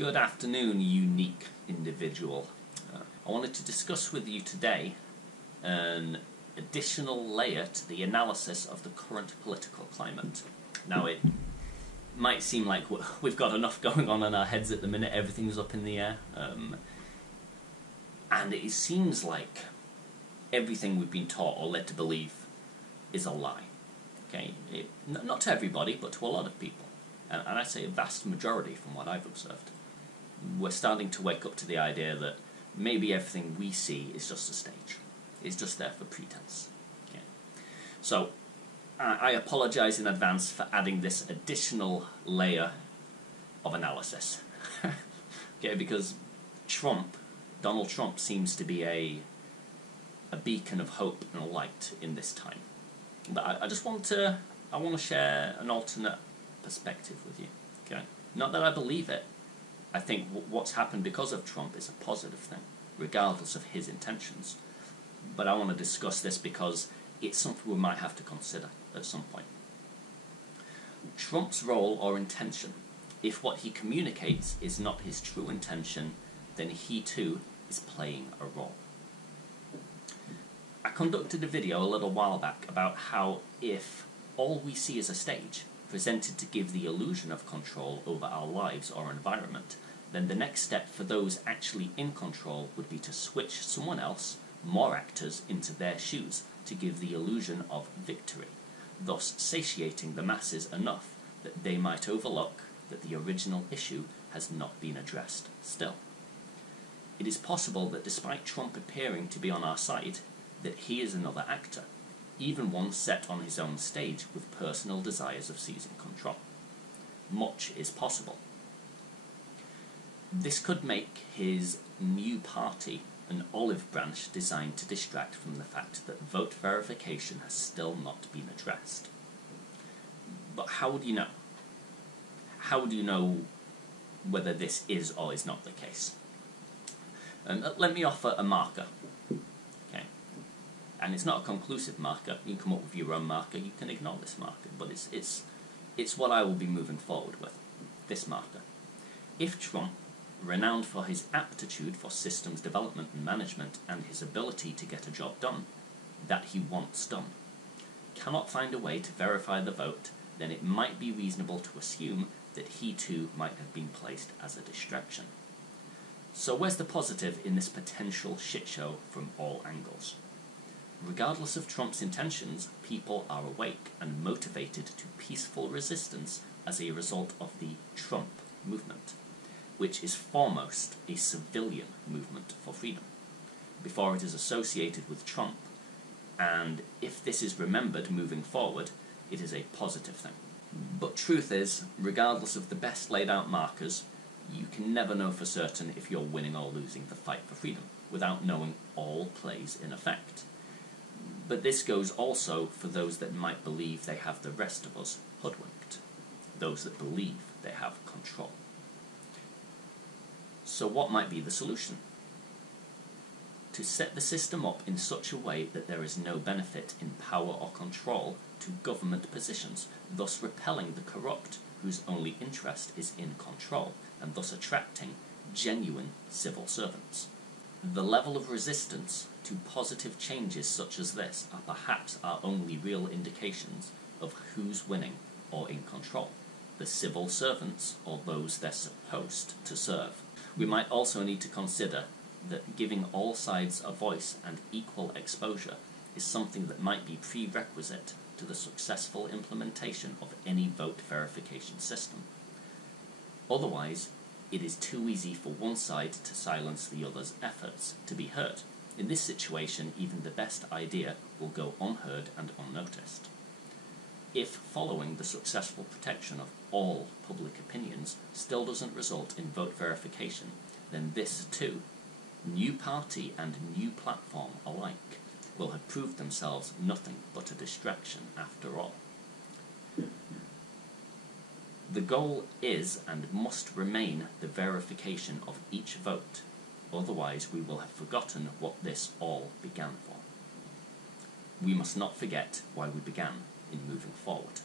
Good afternoon, unique individual. I wanted to discuss with you today an additional layer to the analysis of the current political climate. Now, it might seem like we've got enough going on in our heads at the minute, everything's up in the air, and it seems like everything we've been taught or led to believe is a lie. Okay, not to everybody, but to a lot of people, and I'd say a vast majority from what I've observed. We're starting to wake up to the idea that maybe everything we see is just a stage. It's just there for pretense. Okay. So, I apologise in advance for adding this additional layer of analysis. Okay, because Donald Trump seems to be a beacon of hope and a light in this time. But I want to share an alternate perspective with you. Okay, not that I believe it. I think what's happened because of Trump is a positive thing, regardless of his intentions. But I want to discuss this because it's something we might have to consider at some point. Trump's role or intention. If what he communicates is not his true intention, then he too is playing a role. I conducted a video a little while back about how if all we see is a stage, presented to give the illusion of control over our lives or environment, then the next step for those actually in control would be to switch someone else, more actors, into their shoes to give the illusion of victory, thus satiating the masses enough that they might overlook that the original issue has not been addressed still. It is possible that despite Trump appearing to be on our side, that he is another actor, even one set on his own stage with personal desires of seizing control. Much is possible. This could make his new party an olive branch designed to distract from the fact that vote verification has still not been addressed. But how do you know? How do you know whether this is or is not the case? Let me offer a marker. And it's not a conclusive marker. You can come up with your own marker. You can ignore this marker, but it's what I will be moving forward with. This marker. If Trump, renowned for his aptitude for systems development and management and his ability to get a job done, that he wants done, cannot find a way to verify the vote, then it might be reasonable to assume that he too might have been placed as a distraction. So where's the positive in this potential shitshow from all angles? Regardless of Trump's intentions, people are awake and motivated to peaceful resistance as a result of the Trump movement, which is foremost a civilian movement for freedom, before it is associated with Trump, and if this is remembered moving forward, it is a positive thing. But truth is, regardless of the best laid out markers, you can never know for certain if you're winning or losing the fight for freedom, without knowing all plays in effect. But this goes also for those that might believe they have the rest of us hoodwinked, those that believe they have control. So what might be the solution? To set the system up in such a way that there is no benefit in power or control to government positions, thus repelling the corrupt whose only interest is in control, and thus attracting genuine civil servants. The level of resistance to positive changes such as this are perhaps our only real indications of who's winning or in control, the civil servants or those they're supposed to serve. We might also need to consider that giving all sides a voice and equal exposure is something that might be prerequisite to the successful implementation of any vote verification system. Otherwise, it is too easy for one side to silence the other's efforts to be heard. In this situation, even the best idea will go unheard and unnoticed. If following the successful protection of all public opinions still doesn't result in vote verification, then this too, new party and new platform alike, will have proved themselves nothing but a distraction after all. The goal is and must remain the verification of each vote, otherwise we will have forgotten what this all began for. We must not forget why we began in moving forward.